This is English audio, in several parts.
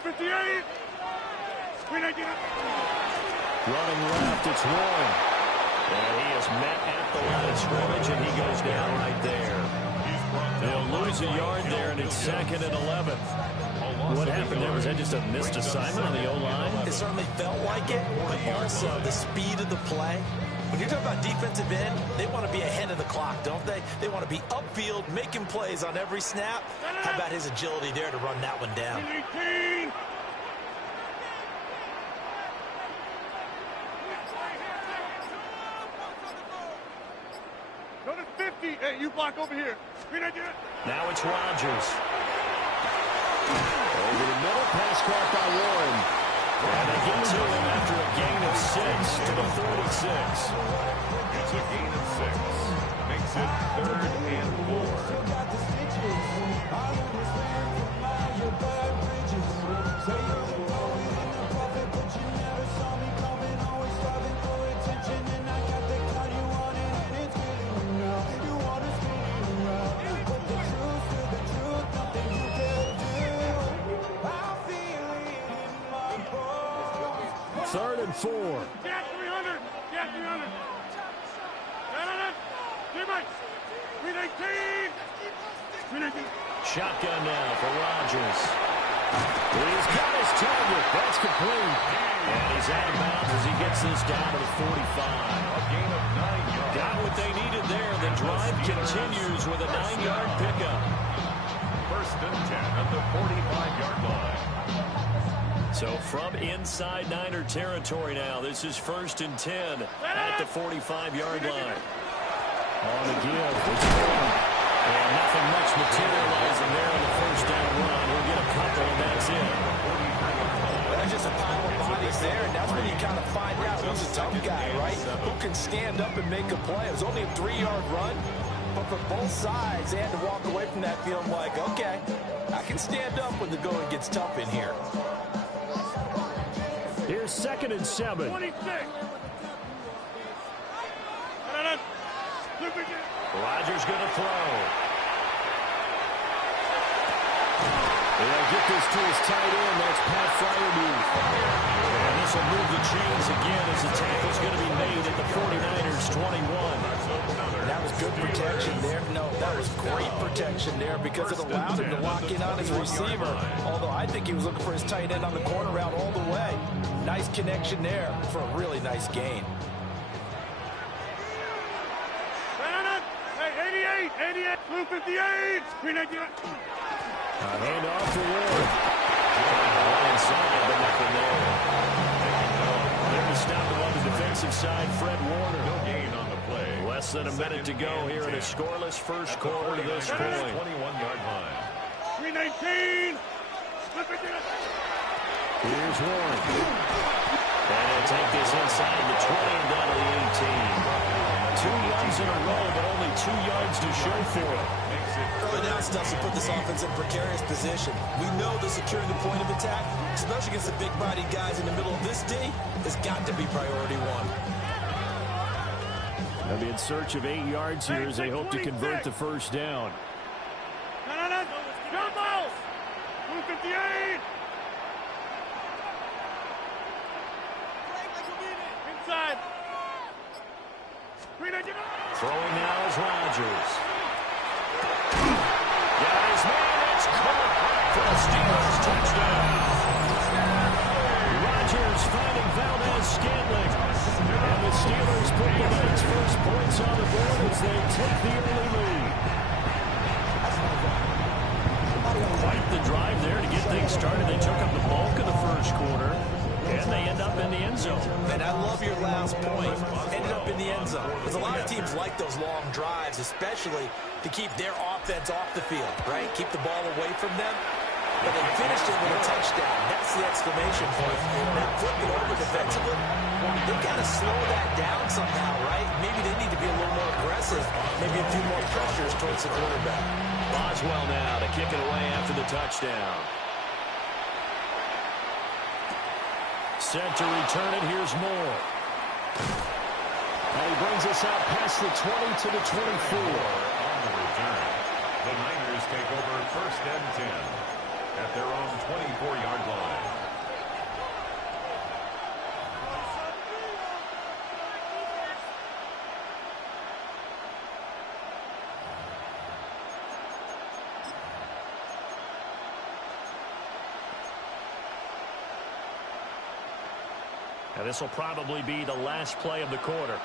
58. Running left, it's Warren. And he is met at the line of scrimmage, and he goes down right there. They'll lose a yard there, and it's 2nd and 11. What happened there? Was that just a missed assignment on the O-line? It certainly felt like it, but also the speed of the play. When you're talking about defensive end, they want to be ahead of the clock, don't they? They want to be upfield, making plays on every snap. How about his agility there to run that one down? 18. Go to 50. Hey, you block over here. Now it's Rodgers. Over the middle, pass caught by Warren. And they get to him after a gain of 6 to the 46. It's a gain of 6. Makes it 3rd and 4. Third and 4. Get 300. Get 300. Shotgun now for Rodgers. He's got his target. That's complete. And he's out of bounds as he gets this down to the 45. A gain of 9 yards. Got what they needed there. The drive continues with a 9-yard pickup. 1st and 10 at the 45-yard line. So from inside Niner territory now, this is 1st and 10 at the 45-yard line. On the give, it's Gordon. And nothing much materializing there on the 1st down run. He'll get a couple, and that's it. That's just a pile of bodies there, and that's when you kind of find out who's a tough guy, right? Who can stand up and make a play. It was only a 3-yard run, but for both sides, they had to walk away from that feeling like, okay, I can stand up when the going gets tough in here. Here's 2nd and 7. 26. Rodgers going to throw. They'll get this to his tight end. That's Pat Fryermuth. And this will move the chains again as the tackle's going to be made at the 49ers 21. That was good protection there. No, that was great protection there because it allowed him to lock in on his receiver. Although I think he was looking for his tight end on the corner route all the way. Nice connection there for a really nice gain. Hey, 88, blue 58. Hand off to Ward. Right inside, but nothing there. There to stop him on the defensive side, Fred Warner. No gain on the play. Less than a minute to go here in a scoreless first quarter to this point. 21-yard line. 319. Here's Warren. And he'll take this inside the 20 and down to the 18. 2 runs in a row, but only 2 yards to show for it. Early down stuff to put this offense in precarious position. We know that securing the point of attack, especially against the big-bodied guys in the middle of this D, has got to be priority one. They'll be in search of 8 yards here as they hope to convert the first down. Jump ball. Blue 58. Inside. Throwing now is Rodgers. Got his man, it's caught for a Steelers touchdown. Rodgers finding Valdez-Scantling. And the Steelers put the night's first points on the board as they take the early lead. Quite the drive there to get things started. They took up the bulk of the first quarter. And they end up in the end zone. And I love your last point. Ended up in the end zone. Because a lot of teams like those long drives, especially to keep their offense off the field, right? Keep the ball away from them. But they finished it with a touchdown. That's the exclamation point. Now flip it over defensively. They've got to slow that down somehow, right? Maybe they need to be a little more aggressive. Maybe a few more pressures towards the quarterback. Boswell now to kick it away after the touchdown. Set to return it. Here's Moore. And he brings us out past the 20 to the 24. On the return, the Niners take over 1st and 10. at their own 24-yard line. Now this will probably be the last play of the quarter.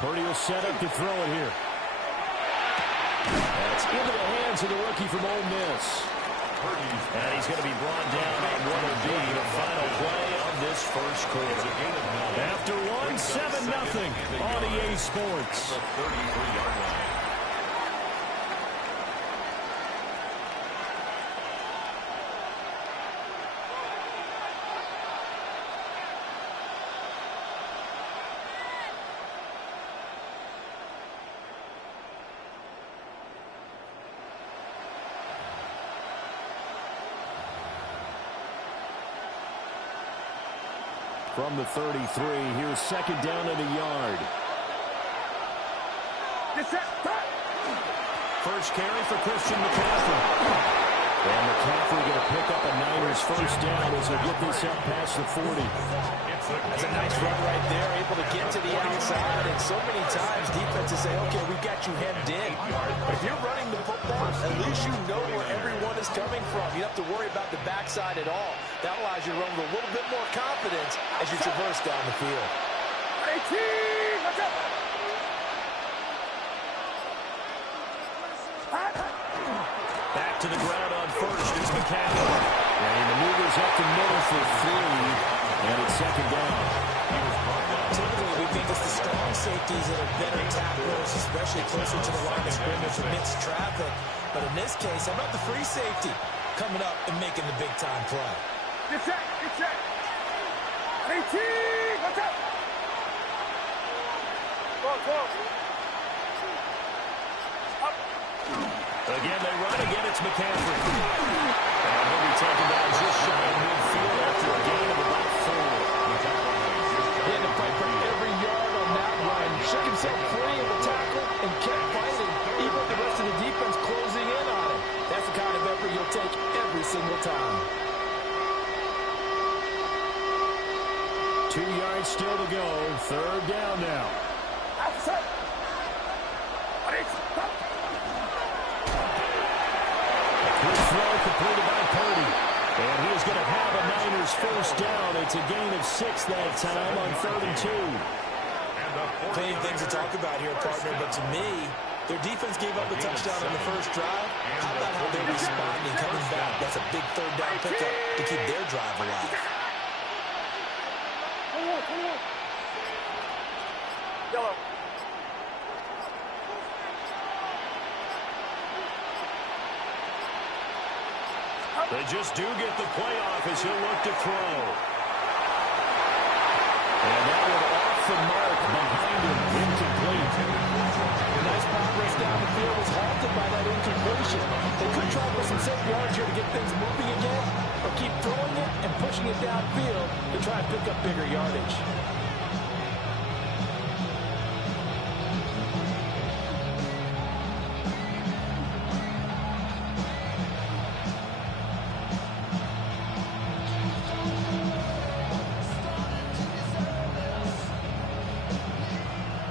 Purdy will set up to throw it here. That's into the hands of the rookie from Ole Miss. And he's going to be brought down on what will be the final play of this first quarter. After one, 7-0 on EA Sports. The 33-yard line. From the 33, here's second down and a yard. First carry for Christian McCaffrey. And McCaffrey going to pick up a Niners first down as they get this up past the 40. That's a nice run right there, able to get to the outside. And so many times defenses say, okay, we've got you hemmed in. But if you're running the football, at least you know where everyone is coming from. You don't have to worry about the backside at all. That allows you to run with a little bit more confidence as you traverse down the field. Back to the ground on first is McCaffrey. And he maneuvers up the middle for 3. And it's second down. Typically, we think it's the strong safeties that are better tacklers, especially closer to the line of scrimmage amidst traffic. But in this case, how about the free safety coming up and making the big-time play? Good check, good check. 18, watch out. Go. Again, they run. Again, it's McCaffrey. And he'll be taken down just shy of midfield after a gain of about 4. He had to fight for every yard on that run. Shook himself free of the tackle and kept fighting, even with the rest of the defense closing in on him. That's the kind of effort you'll take every single time. 2 yards still to go. Third down now. Quick throw completed by Purdy. And he is going to have a Niners first down. It's a gain of 6 that time on 3rd and 2. Plenty of things to talk about here, partner, but to me, their defense gave up a touchdown on the first drive. How about how they're responding, coming back? That's a big third down pickup to keep their drive alive. Yellow. They just do get the play off as he'll look to throw. And that one off the mark behind him, incomplete. Nice progress down the field was halted by that incompletion. They could try for some safe yards here to get things moving again, or keep throwing it and pushing it downfield to try and pick up bigger yardage.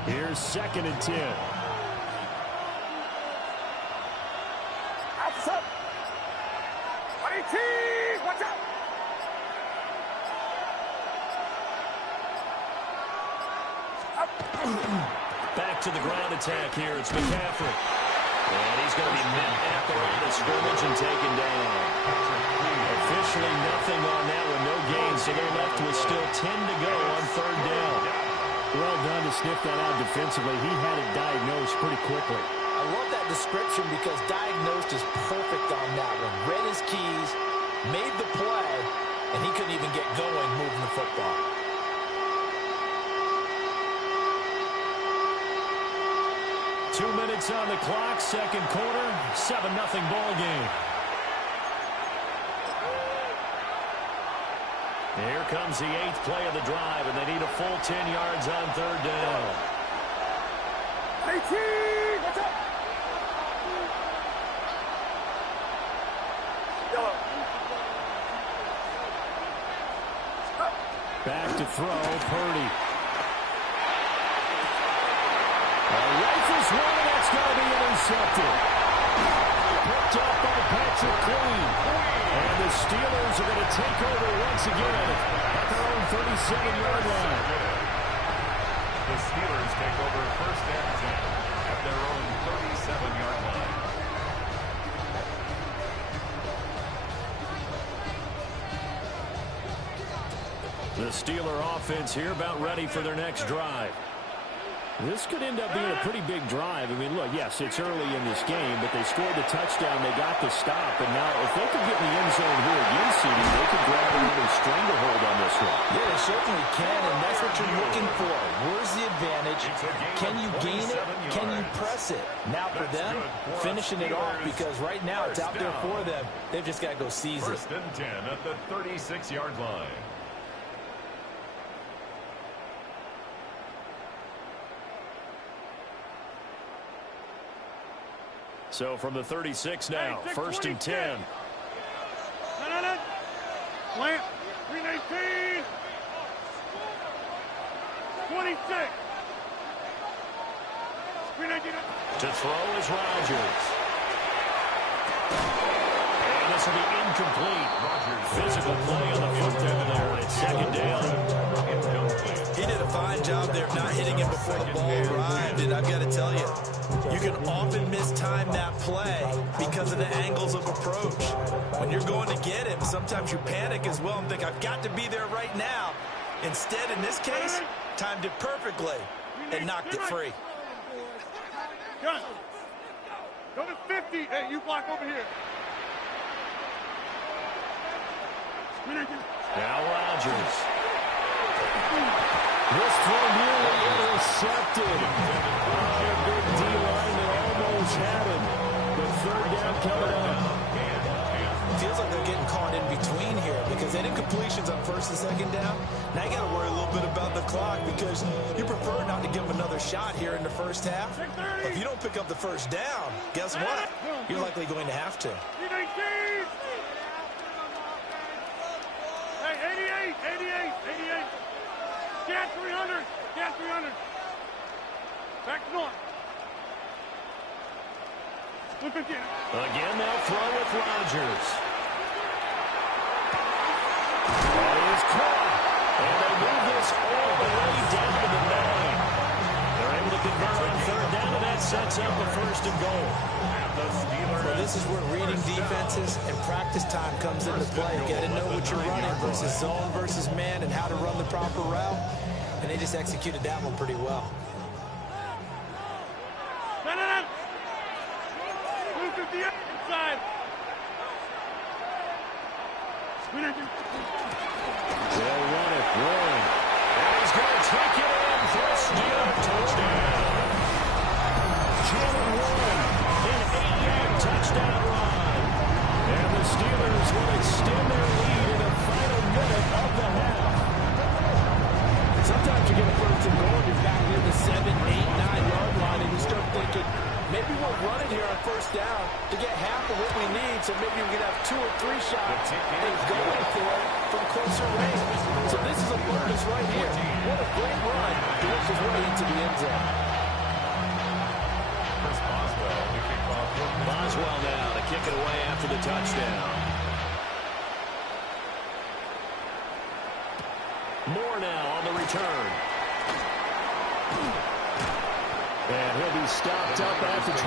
Here's 2nd and 10. Outside. 18, watch out. Back to the ground attack here. It's McCaffrey. And he's going to be met at the line of scrimmage and taken down. Officially nothing on that one. No gain, so they're left with still 10 to go on 3rd down. Well done to sniff that out defensively. He had it diagnosed pretty quickly. I love that description because diagnosed is perfect on that one. Read his keys, made the play, and he couldn't even get going moving the football. Two minutes on the clock, second quarter, 7-0 ball game. Here comes the 8th play of the drive, and they need a full 10 yards on 3rd down. 18, watch out. Yellow. Back to throw, Purdy. Rifles one, and that's going to be intercepted. Picked up by Patrick Queen. And the Steelers are going to take over once again at their own 37-yard line. The Steelers take over 1st and 10 at their own 37-yard line. The Steeler offense here about ready for their next drive. This could end up being a pretty big drive. I mean, look, yes, it's early in this game, but they scored the touchdown. They got the stop. And now if they could get in the end zone here again, CD, they could grab a little stranglehold on this one. Yeah, they certainly can, and that's what you're looking for. Where's the advantage? Can you gain it? Can you press it? Now for them, finishing it off, because right now it's out there for them. They've just got to go seize it. 1st and 10 at the 36-yard line. So from the 36 now, 1st and 10. Plant, 319. 26. 319. To throw is Rodgers. And this will be incomplete. Physical play on the football there, and it's 2nd down. He did a fine job there of not hitting him before the ball arrived, and I've got to tell you, you can often mistime that play because of the angles of approach. When you're going to get him, sometimes you panic as well and think, I've got to be there right now. Instead, in this case, timed it perfectly and knocked it free. Gun. Go to 50. Hey, you block over here. Now Rodgers. This throw nearly intercepted. Big D-line that almost had him. The 3rd down coming up. Feels like they're getting caught in between here because they did completions on 1st and 2nd down. Now you got to worry a little bit about the clock because you prefer not to give them another shot here in the 1st half. If you don't pick up the 1st down, guess what? You're likely going to have to. Hey, 88. Get 300. Back north. 150. Again, they'll throw with Rodgers. That is caught. And they move this all the way down to the 9. They're able to convert on 3rd down, and that sets up the 1st and goal. Well, this is where reading defenses and practice time comes into play. You got to know what you're running versus zone versus man and how to run the proper route. And they just executed that one pretty well. Inside. They'll run it. Warren. And he's going to take it in for a Steeler touchdown. Jalen Warren, an 8-yard touchdown run. And the Steelers will extend their lead in the final minute of the half. Sometimes you get a 1st and goal, you're back near the 7, 8, 9-yard line, and you start thinking, maybe we're running here on 1st down to get half of what we need, so maybe we can have 2 or 3 shots and going for it from closer range. So this is a bonus right here. What a great run to work his way into the end zone. Boswell now to kick it away after the touchdown. Moore now on the return. And he'll be stopped up at the 25.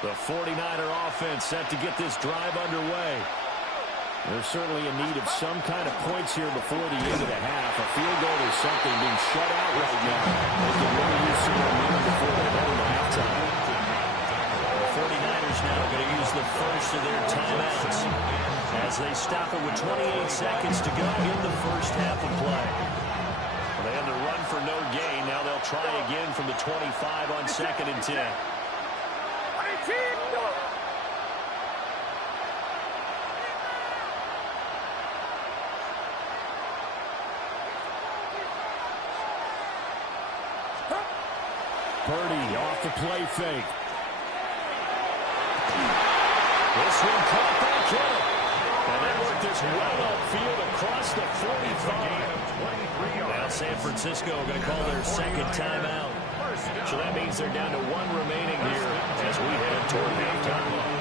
The 49er offense set to get this drive underway. They're certainly in need of some kind of points here before the end of the half. A field goal is something being shut out right now. They can really use some momentum before they head into halftime. The 49ers now going to use the first of their timeouts as they stop it with 28 seconds to go in the first half of play. Well, they had to run for no gain. Now they'll try again from the 25 on 2nd and 10. Purdy off the play fake. This one caught back in. And they work this well upfield across the 45. Now San Francisco going to call their second timeout. So that means they're down to 1 remaining here as we head toward halftime.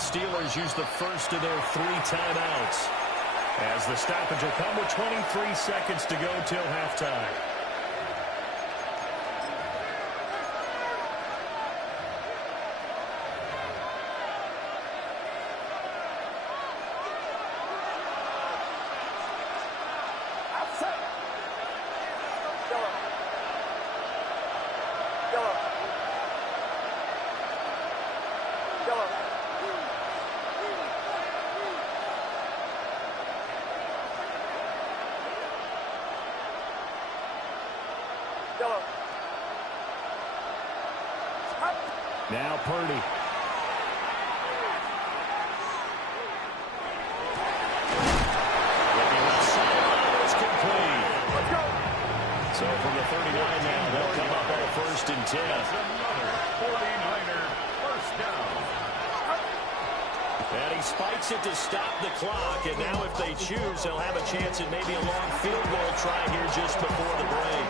Steelers use the first of their 3 timeouts as the stoppage will come with 23 seconds to go till halftime. Now Purdy. Looking left sideline, it's complete. Let's go. So from the 39 now, they'll come up on 1st and 10. Another 49er first down. And he spikes it to stop the clock. And now if they choose, they'll have a chance at maybe a long field goal try here just before the break.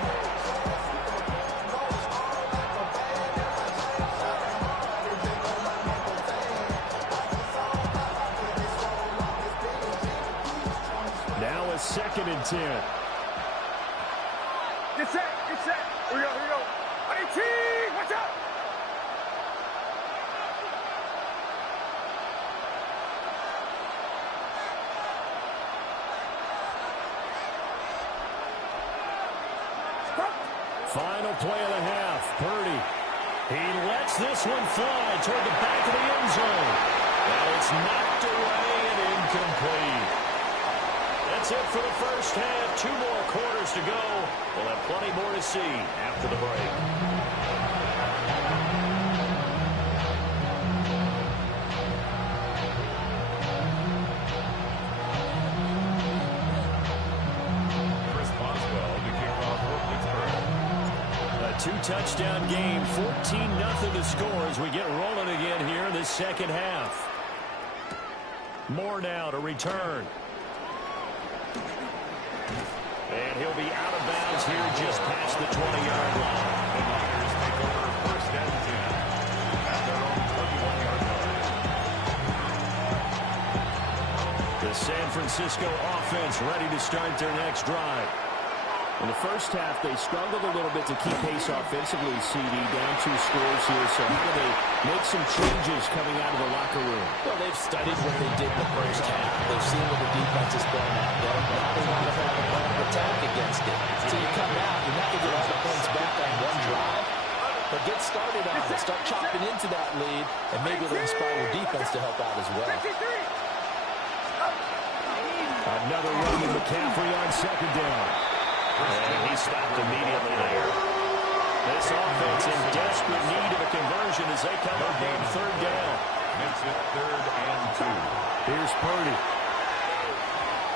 Now a 2nd and 10. Get set, get set. Here we go, here we go. 18, watch out. Final play of the half. Purdy. He lets this one fly toward the back of the end zone. And it's knocked away and incomplete. That's it for the first half. 2 more quarters to go. We'll have plenty more to see after the break. Two-touchdown game, 14-0 to score as we get rolling again here in this second half. Moore now to return. And he'll be out of bounds here just past the 20-yard line. The Niners take over 1st and 10 at their own 21-yard line. The San Francisco offense ready to start their next drive. In the first half, they struggled a little bit to keep pace offensively, CD, down 2 scores here. So how do they make some changes coming out of the locker room? Well, they've studied what they did in the first half. They've seen what the defense is throwing at them. Now they want to have a plan of attack against it. So you come out, you're not going to get all the points back on one drive, but get started on it. Start chopping into that lead, and maybe it'll inspire your defense to help out as well. Another run with McCaffrey on 2nd down. And he stopped immediately there. This offense in desperate need of a conversion as they come up on 3rd down. Makes it 3rd and 2. Here's Purdy.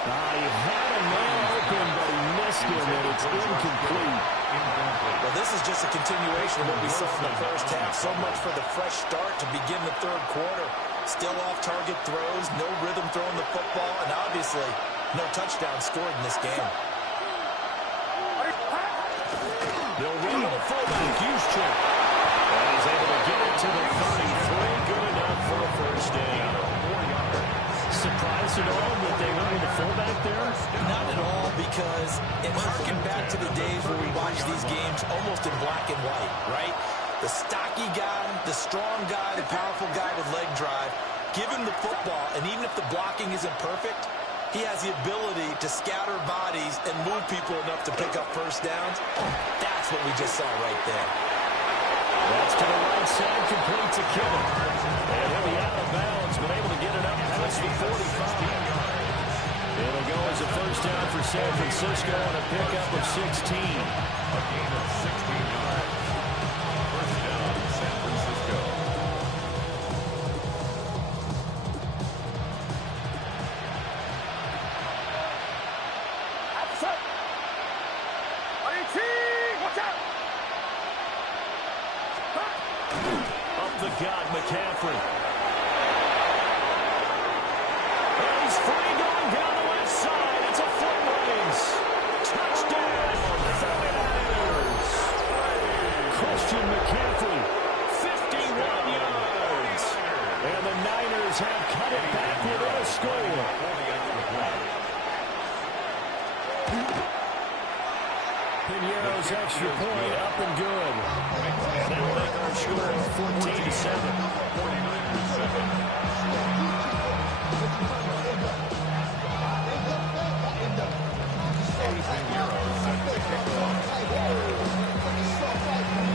He had a man open, but he missed him, and it's incomplete. Well, this is just a continuation of what we saw in the first half. So much for the fresh start to begin the 3rd quarter. Still off-target throws, no rhythm throwing the football, and obviously no touchdown scored in this game. They'll run to the fullback, Juszczyk. And he's able to get it to the 33. Good enough for a first down. Surprised at all that they went with the fullback there? Not at all, because it harkened back to the days where we watched these games almost in black and white, right? The stocky guy, the strong guy, the powerful guy with leg drive. give him the football, and even if the blocking isn't perfect, he has the ability to scatter bodies and move people enough to pick up first downs. That's what we just saw right there. That's to the right side, complete to Kittle. And he'll be out of bounds, but able to get it up past the 45. It'll go as a first down for San Francisco on a pickup of 16. A gain of 16 yards. First down, San Francisco. Outside. Watch out. Up the gut, McCaffrey. And he's free going down the left side. It's a foot race. Touchdown, 49ers. Christian McCaffrey, 51 yards. And the Niners have cut it back within a score. Pinheiro's extra point up and good. And that'll make our score 14-7. 49ers 7.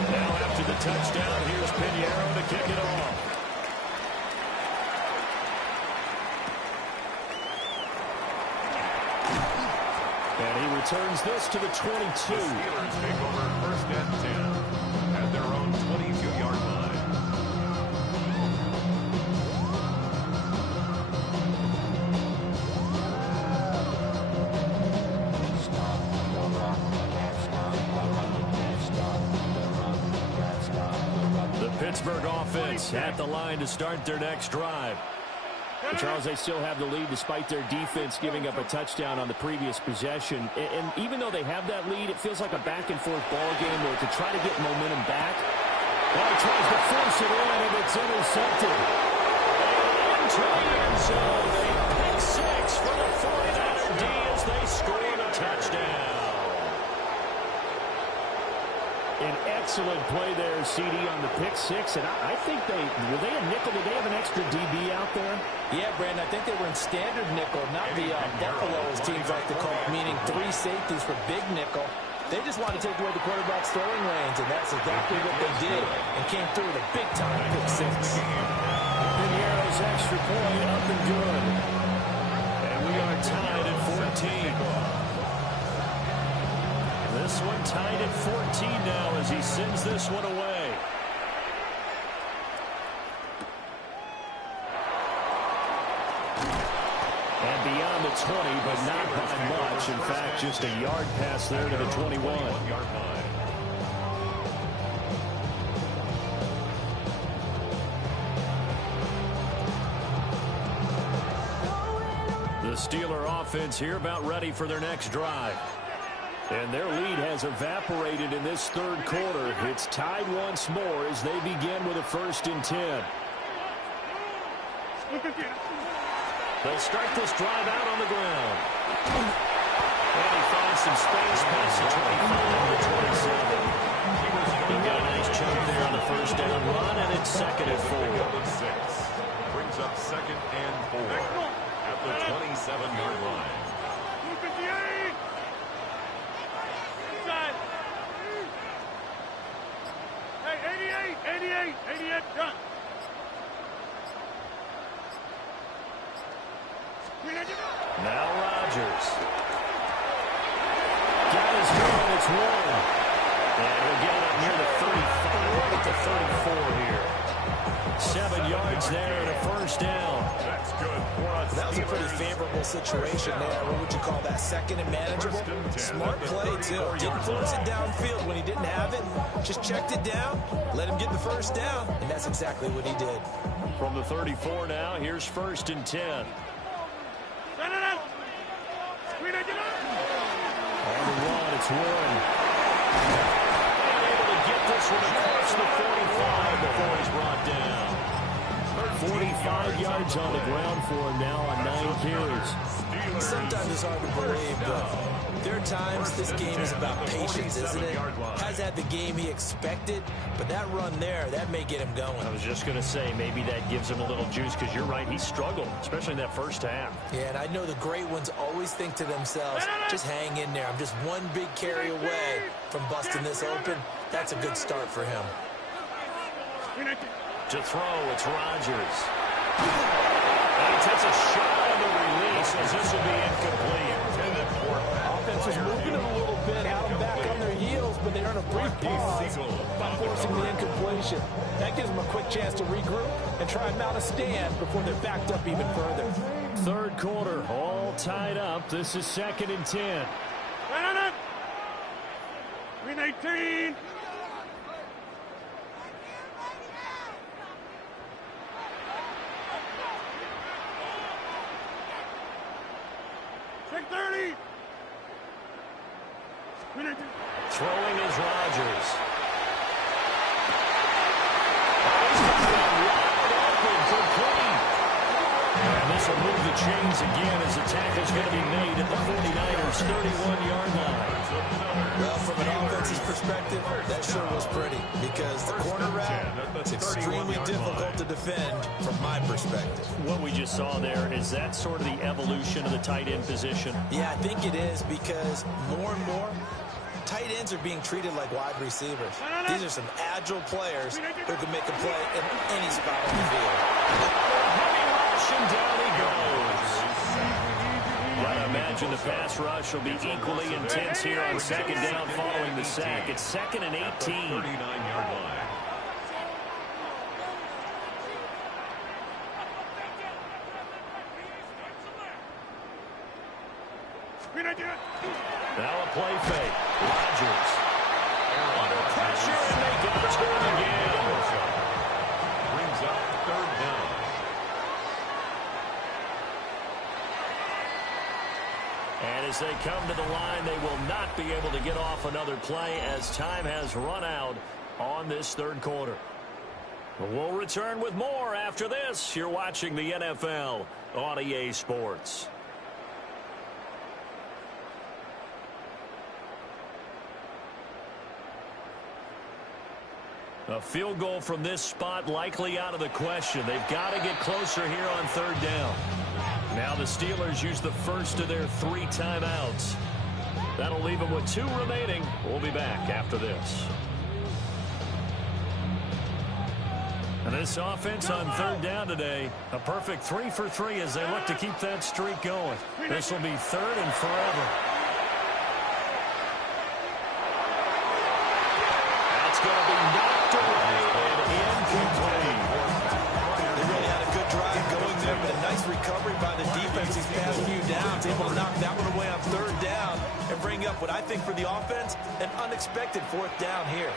Now after the touchdown, here's Pinheiro to kick it off. And he returns this to the 22. The Steelers take over first and 10 at their own 22-yard line. The Pittsburgh offense at the line to start their next drive. And Charles, they still have the lead despite their defense giving up a touchdown on the previous possession. And even though they have that lead, it feels like a back-and-forth ball game where to try to get momentum back, well, he tries to force it in, and it's intercepted. Into the end zone. A pick six for the 49er D as they scored a touchdown. An excellent play there, CD, on the pick six. And I think were they a nickel? Did they have an extra DB out there? Yeah, Brandon, I think they were in standard nickel, not the Buffalo, as teams like to call it, meaning three safeties for big nickel. They just wanted to take away the quarterback's throwing range, and that's exactly what they did, and came through with a big-time pick six. Pinheiro's extra point up and good. And we are tied at 14. This one tied at 14 now as he sends this one away. And beyond the 20, but not by much. In fact, just a yard pass there to the 21-yard line. The Steeler offense here about ready for their next drive. And their lead has evaporated in this third quarter. It's tied once more as they begin with a 1st and 10. They'll start this drive out on the ground. And he finds some space past the 25 to the 27. He got a nice chunk there on the first down run, and it's 2nd and 4. Brings up 2nd and 4 at the 27-yard line. Hey, 88, done. Now Rodgers. Got his man, it's Warren. And he'll get it up near the 35, right at the 34 here. 7 yards there and a 1st down. That's good. That was a pretty favorable situation there. What would you call that? 2nd and manageable? Smart play, too. Didn't force it downfield when he didn't have it. Just checked it down, let him get the 1st down, and that's exactly what he did. From the 34 now, here's 1st and 10. On the run, it's Warren. And able to get this one across the 45 before he's brought down. 45 yards on the ground for him now on 9 carries. Sometimes it's hard to believe, but there are times this game is about patience, isn't it? Has had the game he expected, but that run there, that may get him going. I was just going to say, maybe that gives him a little juice, because you're right, he struggled, especially in that first half. Yeah, and I know the great ones always think to themselves, just hang in there. I'm just one big carry away from busting this open. That's a good start for him. To throw, it's Rodgers. And he takes a shot on the release, as this will be incomplete. Offense was moving it a little bit, had them back on their heels, but they earn a brief pause by forcing the incompletion. That gives them a quick chance to regroup and try and mount a stand before they're backed up even further. Third quarter, all tied up. This is 2nd and 10. Green 18. Check 30. Throwing is Rodgers. And this will move the chains again as the tackle's going to be made at the 49ers' 31-yard line. Well, from an offense's perspective, that sure was pretty, because the corner route is extremely difficult to defend from my perspective. What we just saw there, is that sort of the evolution of the tight end position? Yeah, I think it is, because more and more, tight ends are being treated like wide receivers. These are some agile players who can make a play in any spot on the field. Heavy rush, and down he goes. I imagine the pass rush will be equally intense here on 2nd down following the sack. It's 2nd and 18. 39-yard line. Now a play fake. Rodgers. Under pressure, and they can return again. Brings up 3rd down. And as they come to the line, they will not be able to get off another play as time has run out on this 3rd quarter. We'll return with more after this. You're watching the NFL on EA Sports. A field goal from this spot likely out of the question. They've got to get closer here on 3rd down. Now the Steelers use the first of their 3 timeouts. That'll leave them with 2 remaining. We'll be back after this. And this offense on 3rd down today, a perfect 3 for 3 as they look to keep that streak going. This will be 3rd and forever. That's going to be knocked away and incomplete. They really had a good drive going there, but a nice recovery by the defense these past few downs. Able to knock that one away on 3rd down and bring up what I think for the offense, an unexpected 4th down here.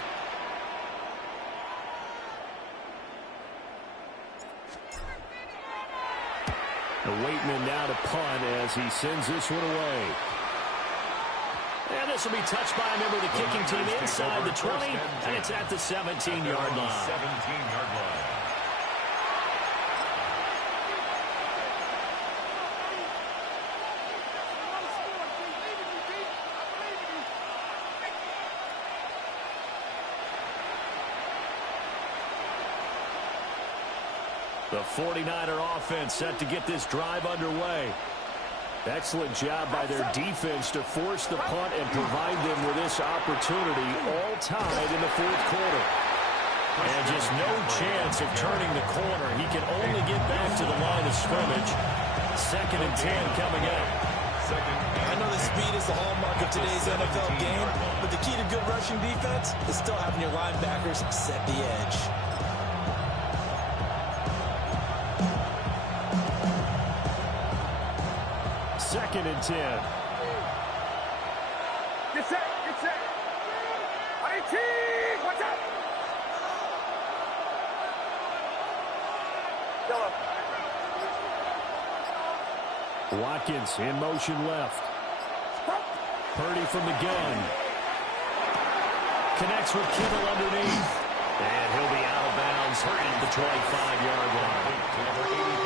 The Waitman now to punt as he sends this one away. And this will be touched by a member of the kicking team inside the 20, and it's at the 17-yard line. 17-yard line. The 49er offense set to get this drive underway. Excellent job by their defense to force the punt and provide them with this opportunity, all tied in the 4th quarter. And just no chance of turning the corner. He can only get back to the line of scrimmage. 2nd and 10 coming up. I know the speed is the hallmark of today's NFL game, but the key to good rushing defense is still having your linebackers set the edge. Second and 10. Get set, get set. IT, watch out. Watkins in motion left. Purdy from the gun. Connects with Kittle underneath. And he'll be out of bounds at the 25-yard line.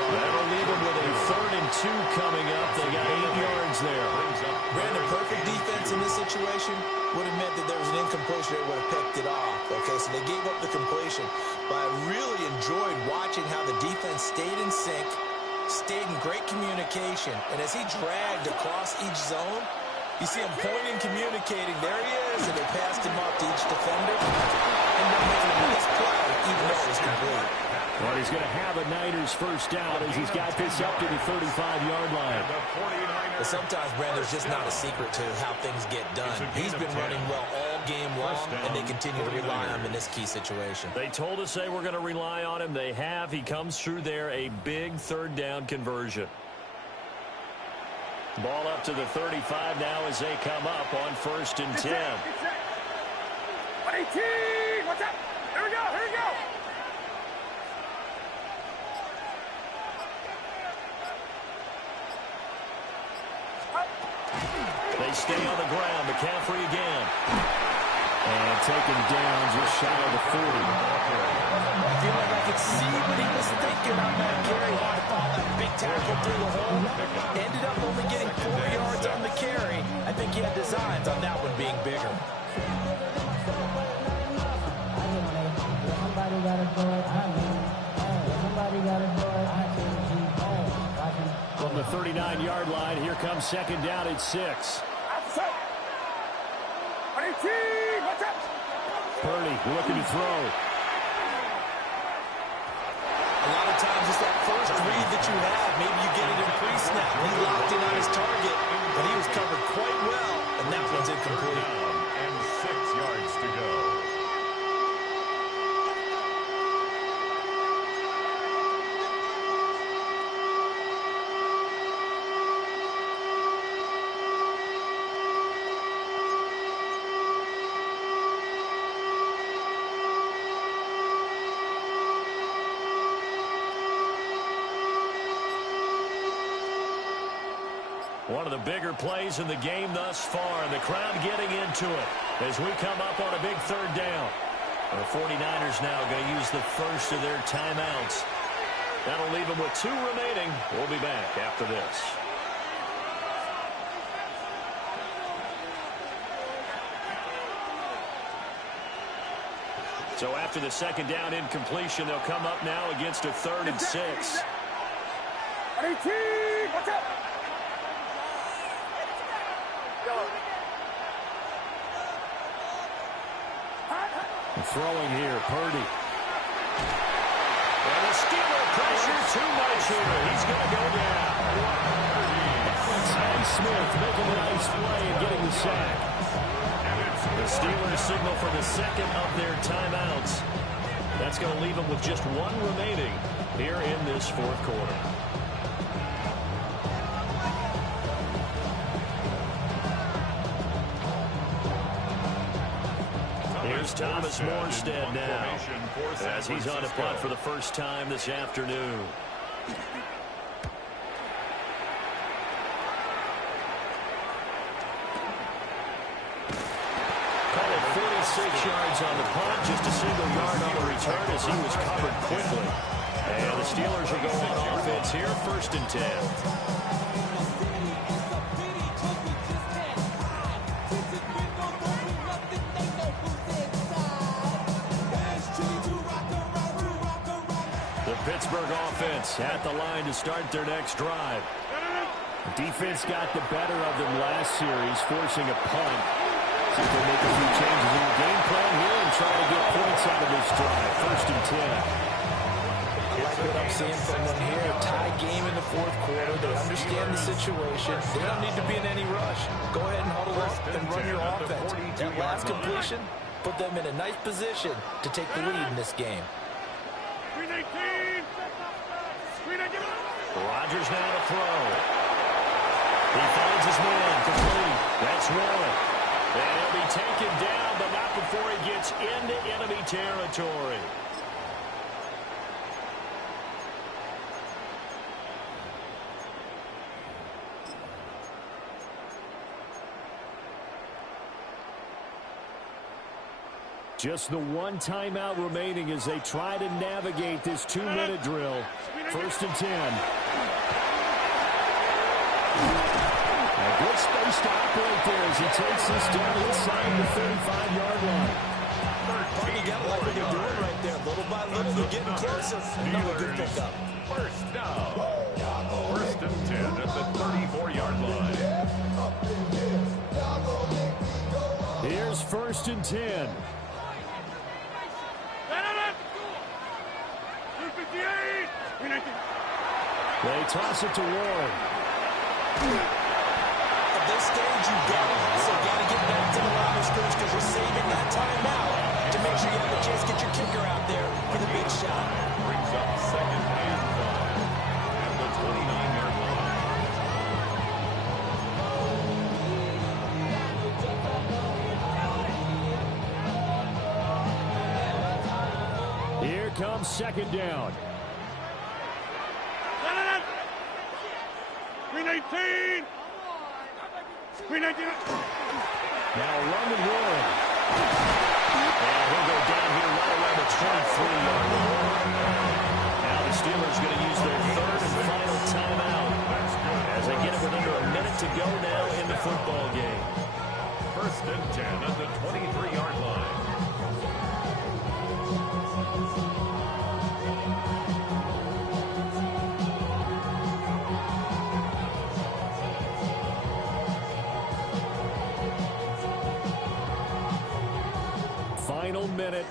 That'll leave them with a 3rd and 2 coming up. They got 8 yards there. Brandon, perfect defense in this situation would have meant that there was an incompletion. They would have picked it off. Okay, so they gave up the completion. But I really enjoyed watching how the defense stayed in sync, stayed in great communication. And as he dragged across each zone, you see him pointing, communicating. There he is, and they passed him up to each defender. And then making a nice play, even though it was complete. Well, he's going to have a Niners first down as he's got this up to the 35-yard line. But sometimes, Brandon, there's just not a secret to how things get done. He's been running well all game long, and they continue to rely on him in this key situation. They told us they were going to rely on him. They have. He comes through there, a big 3rd down conversion. Ball up to the 35 now as they come up on 1st and 10. 18! Watch out! Here we go! Here we go! They stay on the ground. McCaffrey again. And taken down just shy of the 40. I feel like I could see what he was thinking on that carry. I thought that big tackle through the hole. Ended up only getting 4 yards on the carry. I think he had designs on that one being bigger. From the 39-yard line, here comes 2nd down at 6. Purdy looking to throw. A lot of times it's that first read that you have. Maybe you get it in pre-snap. He locked in on his target, but he was covered quite well, and that one's incomplete. And 6 yards to go. One of the bigger plays in the game thus far, and the crowd getting into it as we come up on a big 3rd down. The 49ers now going to use the first of their timeouts. That'll leave them with 2 remaining. We'll be back after this. So after the 2nd down incompletion, they'll come up now against a 3rd and 6. 18! Watch out! Throwing here, Purdy. And the Steeler pressure too much here. He's going to go down. Sam Smith making a nice play and getting the sack. The Steelers signal for the 2nd of their timeouts. That's going to leave them with just 1 remaining here in this 4th quarter. Here's Thomas Morstead now as he's on a punt for the first time this afternoon. Call it 46 yards on the punt, just a single yard on the return as he was covered quickly. And the Steelers will go on offense here, 1st and 10. Pittsburgh offense at the line to start their next drive. The defense got the better of them last series, forcing a punt. See if they make a few changes in the game plan here and try to get points out of this drive. 1st and 10. I like what I'm seeing from them here. Tie game in the 4th quarter. They understand the situation. They don't need to be in any rush. Go ahead and huddle up and run your offense. That last completion put them in a nice position to take the lead in this game. Rodgers now to throw. He finds his man complete. That's Warren. And he'll be taken down, but not before he gets into enemy territory. Just the one timeout remaining as they try to navigate this 2-minute drill. First and 10. A good space to operate there as he takes this down inside the 35-yard line. You got to like what they're doing right there. Little by little, they're getting closer. Another good pickup. First down. First and 10 at the 34-yard line. Here's first and 10. They toss it to Ward. At this stage, you've got to hustle. Got to get back to the line of scrimmage because you're saving that timeout to make sure you have a chance to get your kicker out there for the big shot. Brings up second and 5 at the 29-yard line. Here comes second down. 319. 319. Now run with Warren. And he'll go down here right around the 23-yard line. Now the Steelers going to use their third and final timeout as they get it with under a minute to go now in the football game. First and 10 at the 23-yard line. Final minute,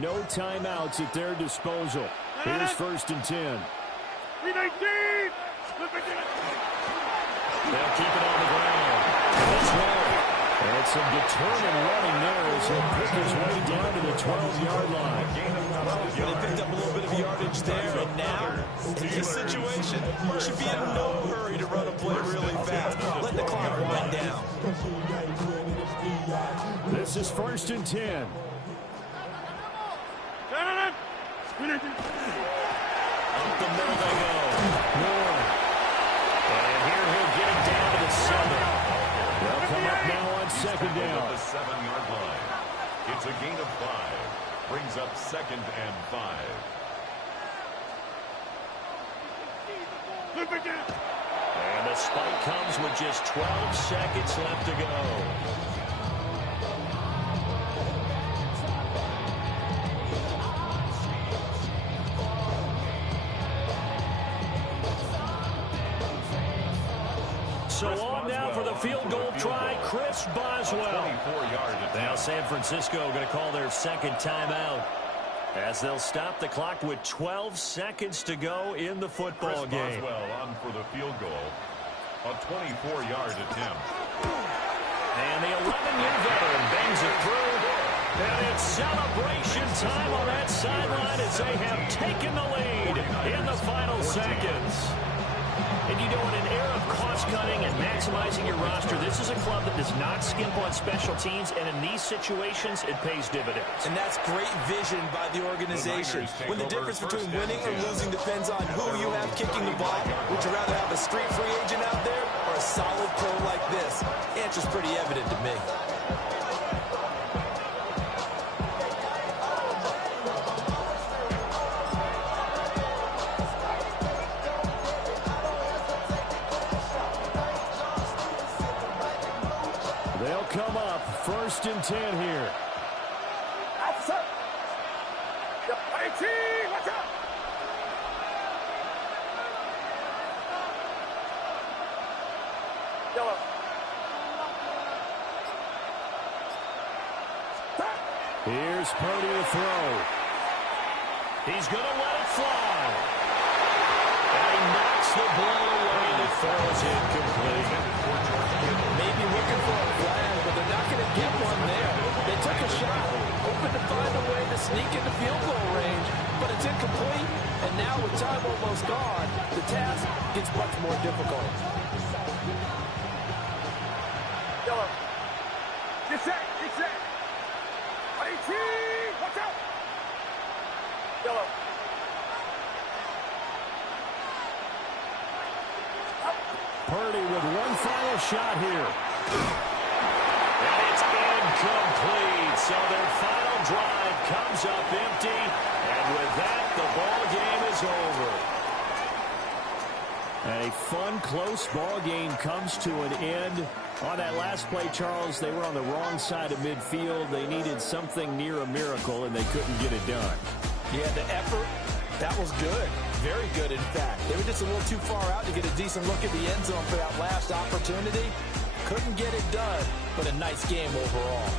no timeouts at their disposal. Here's first and 10. 319. They'll keep it on the ground. That's right. And some determined running there as he'll pick his way down to the 12-yard line. They picked up a little bit of yardage there, and now, in this situation, you should be in no hurry to run a play really fast. Let the clock wind down. This is first and 10. Up the middle they go. Warren. And here he'll get it down to the 7. They'll come up now on second At down. the 7-yard line. It's a gain of 5. Brings up second and 5. And the spike comes with just 12 seconds left to go. So on now for the field goal try, Chris Boswell. Now San Francisco going to call their second timeout as they'll stop the clock with 12 seconds to go in the football game. Boswell on for the field goal. A 24-yard attempt. And the 11-year veteran bangs it through. And it's celebration time on that sideline as they have taken the lead in the final seconds. And you know, in an era of cost-cutting and maximizing your roster, this is a club that does not skimp on special teams, and in these situations, it pays dividends. And that's great vision by the organization. When the difference between winning or losing depends on who you have kicking the ball, would you rather have a street free agent out there or a solid pro like this? The answer's pretty evident to me. Come up, first and 10 here. Outside. Watch out. Yellow. Here's Purdy to throw. He's going to let it fly. And he knocks the ball away and it throws it complete. Maybe looking for a flag, but they're not going to get one there. They took a shot, hoping to find a way to sneak into field goal range, but it's incomplete. And now with time almost gone, the task gets much more difficult. Yellow. Get set. Get set. 18. Watch out. Yellow. Purdy with one final shot here. And it's incomplete. So their final drive comes up empty. And with that, the ball game is over. A fun, close ball game comes to an end. On that last play, Charles, they were on the wrong side of midfield. They needed something near a miracle, and they couldn't get it done. Yeah, the effort, that was good. Very good, in fact. They were just a little too far out to get a decent look at the end zone for that last opportunity. Couldn't get it done, but a nice game overall.